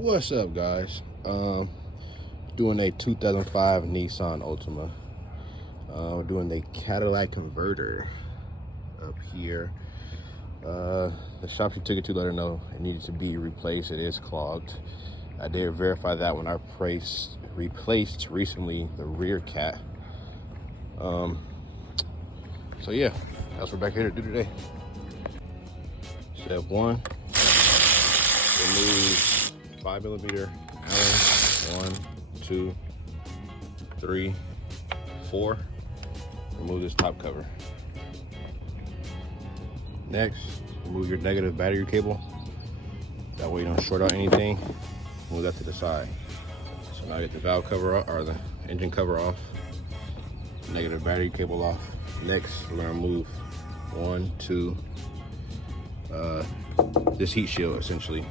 What's up, guys? Doing a 2005 Nissan Altima. We're doing the Catalytic converter up here. The shop she took it to let her know it needed to be replaced. It is clogged. I did verify that when I replaced recently the rear cat. So yeah, that's what we're back here to do today. Step one, remove 5mm Allen. 1, 2, 3, 4. Remove this top cover. Next, remove your negative battery cable. That way you don't short out anything. Move that to the side. So now I get the valve cover off, or the engine cover off. Negative battery cable off. Next, we're gonna remove 1, 2, this heat shield essentially.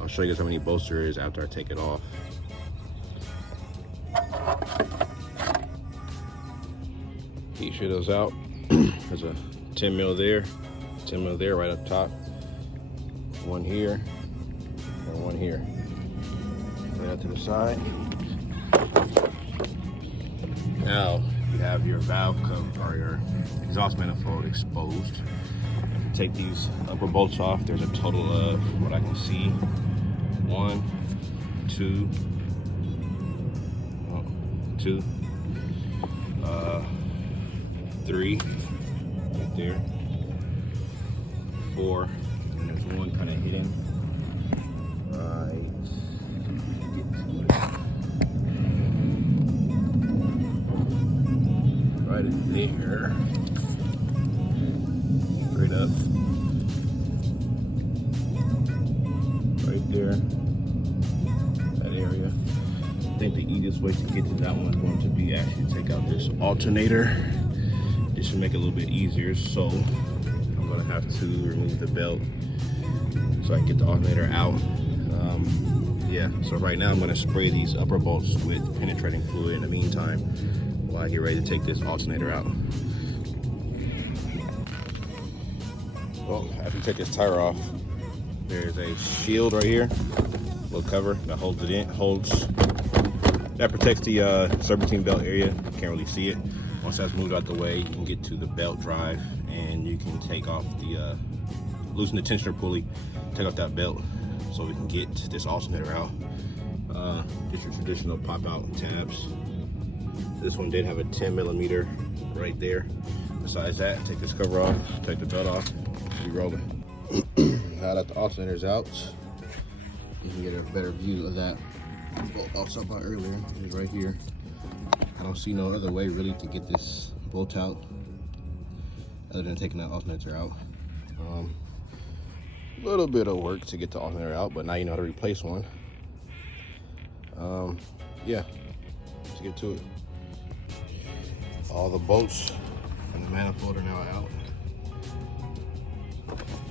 I'll show you guys how many bolts there is after I take it off. Heat shield is out. There's a 10 mil there, 10 mil there right up top. One here, and one here. Right out to the side. Now you have your valve cover or your exhaust manifold exposed. Take these upper bolts off. There's a total of, from what I can see, 1, 2, 3 right there, 4, and there's one kind of hidden right in there, straight up, right there, that area. I think the easiest way to get to that one is going to be actually take out this alternator. This should make it a little bit easier. So I'm gonna have to remove the belt so I can get the alternator out. Yeah, so right now I'm gonna spray these upper bolts with penetrating fluid in the meantime while I get ready to take this alternator out. Well, after you take this tire off, there's a shield right here, little cover that holds it in, that protects the serpentine belt area. You can't really see it. Once that's moved out the way, you can get to the belt drive and you can take off the, loosen the tensioner pulley, take off that belt so we can get this alternator out. Just your traditional pop out tabs. This one did have a 10mm right there. Besides that, take this cover off, take the belt off, be rolling. Now that the alternator's out, you can get a better view of that bolt I was talking about earlier. It's right here. I don't see no other way really to get this bolt out other than taking that alternator out. A little bit of work to get the alternator out, but now you know how to replace one. Yeah, let's get to it. All the bolts and the manifold are now out.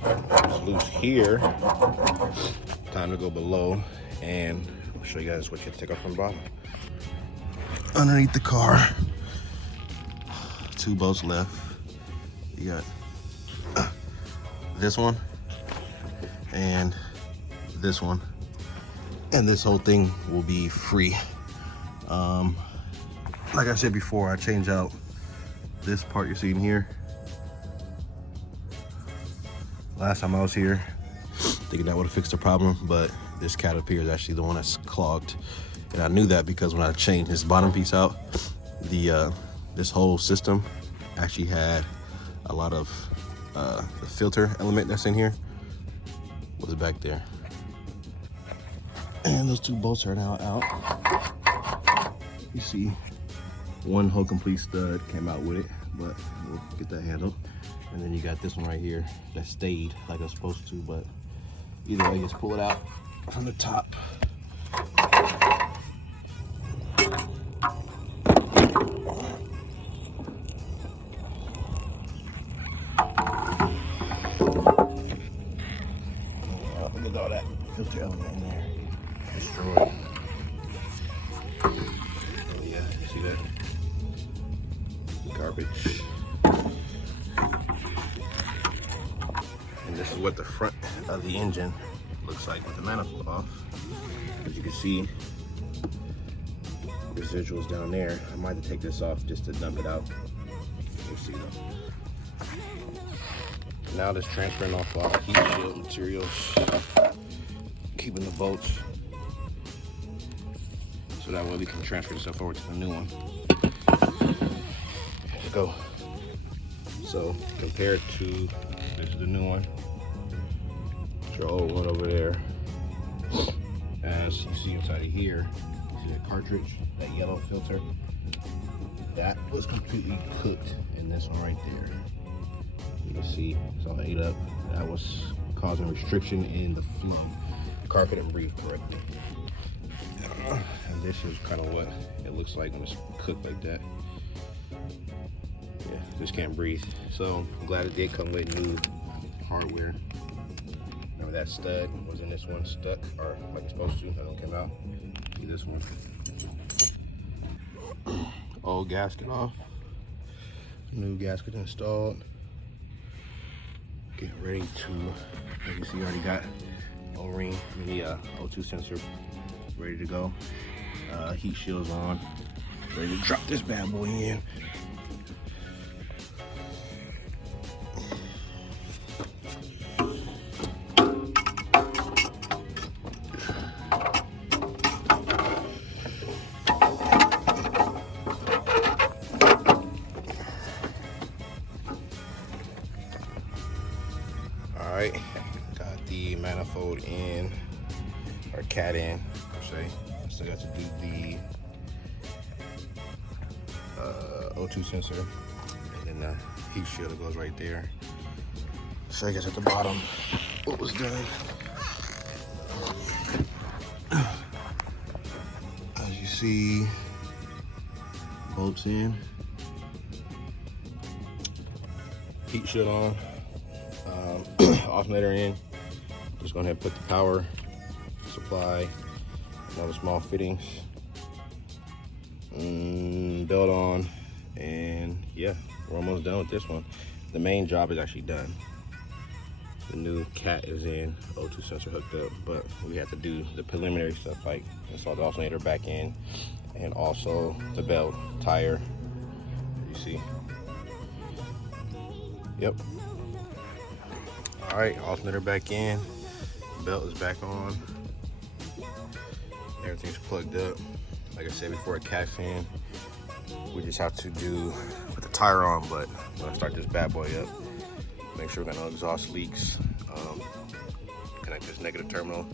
It's loose here. Time to go below and I'll show you guys what you have to take off from the bottom. Underneath the car, 2 bolts left. You got this one and this one, and this whole thing will be free. Like I said before, I change out this part you're seeing here. Last time I was here, thinking that would have fixed the problem, but this Caterpillar is actually the one that's clogged. And I knew that because when I changed this bottom piece out, this whole system actually had a lot of the filter element that's in here was back there. And those 2 bolts are now out. You see, one whole complete stud came out with it, but we'll get that handled. And then you got this one right here that stayed like I was supposed to, but either way, just pull it out from the top. Look at all that filter element in there. Destroyed. Oh yeah, see that? Garbage. And this is what the front of the engine looks like with the manifold off. As you can see, residuals down there. I might have to take this off just to dump it out. We'll see though. Now just transferring off all the heat shield materials, keeping the bolts, so that way we can transfer this stuff over to the new one. Let's go. So compared to, this is the new one, your old one over there. As you see inside of here, you see that cartridge, that yellow filter, that was completely cooked in this one right there. You can see it's all ate up. That was causing restriction in the flow. The car couldn't breathe correctly. And this is kind of what it looks like when it's cooked like that. Yeah, just can't breathe. So I'm glad it did come with new hardware. Remember that stud was in this one stuck, or like it's supposed to, that don't come out. See this one. Old gasket off. New gasket installed. Getting ready to, as you see, already got O-ring, the O2 sensor ready to go. Heat shields on. Ready to drop this bad boy in. Alright, got the manifold in, or cat in, per se. Still got to do the O2 sensor, and then the heat shield that goes right there. So I guess at the bottom, what was done. As you see, bolts in, heat shield on. Alternator in. Just go ahead and put the power supply, all the small fittings, belt on, and yeah, we're almost done with this one. The main job is actually done. The new cat is in, O2 sensor hooked up, but we have to do the preliminary stuff like install the alternator back in, and also the belt, tire, you see. Yep. All right, alternator back in, belt is back on, everything's plugged up. Like I said before, it cats in. We just have to put the tire on, but when I start this bad boy up, make sure we got no exhaust leaks, connect this negative terminal,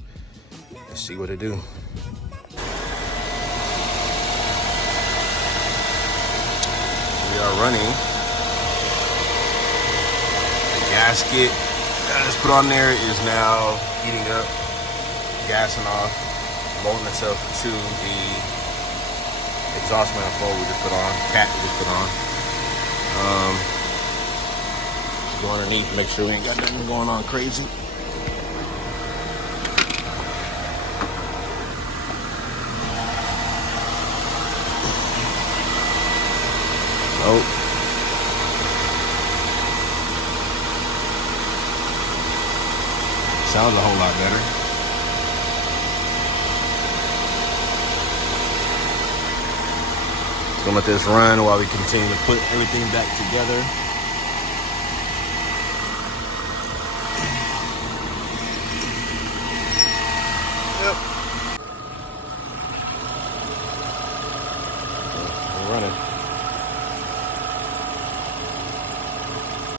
and see what it do. We are running the gasket that is put on there is now heating up, gassing off, molding itself to the exhaust manifold we just put on, cat we just put on. Go underneath, make sure we ain't got nothing going on crazy. Oh. Sounds a whole lot better. Just gonna let this run while we continue to put everything back together. Yep. We're running.